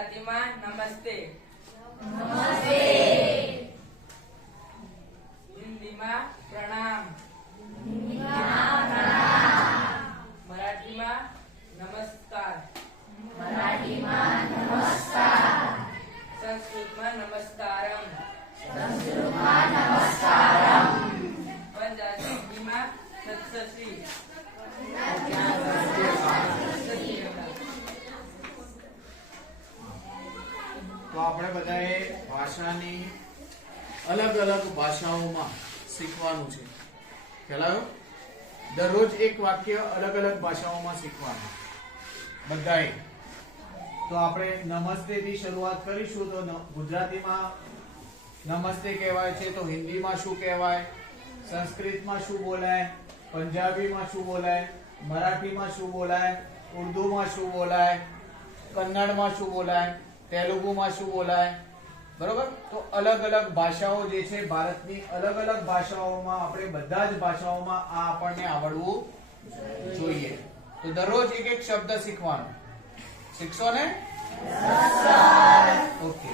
ગુજરાતીમાં નમસ્તે, હિન્દીમાં પ્રણામ, મરાઠીમાં નમસ્કાર, સંસ્કૃતમાં નમસ્કારમ, પંજાબીમાં સત્સશ્રી. તો આપણે બધાએ ભાષાની અલગ અલગ ભાષાઓમાં શીખવાનું છે. ખ્યાલ આવ્યો? દરરોજ એક વાક્ય અલગ અલગ ભાષાઓમાં શીખવાનું બધાએ. તો આપણે નમસ્તે થી શરૂઆત કરીશું. તો ગુજરાતીમાં નમસ્તે કહેવાય છે, તો હિન્દીમાં શું કહેવાય, સંસ્કૃતમાં શું બોલાય, પંજાબીમાં શું બોલાય, મરાઠીમાં શું બોલાય, ઉર્દુમાં શું બોલાય, કન્નડમાં શું બોલાય, તેલુગુમાં શું બોલાય. બરોબર? તો અલગ અલગ ભાષાઓ જે છે ભારતની અલગ અલગ ભાષાઓમાં આપણે બધા જ ભાષાઓમાં આ આપણને આવડવું જોઈએ. તો દરરોજ એક એક શબ્દ શીખવાનો. શીખશો ને? ઓકે.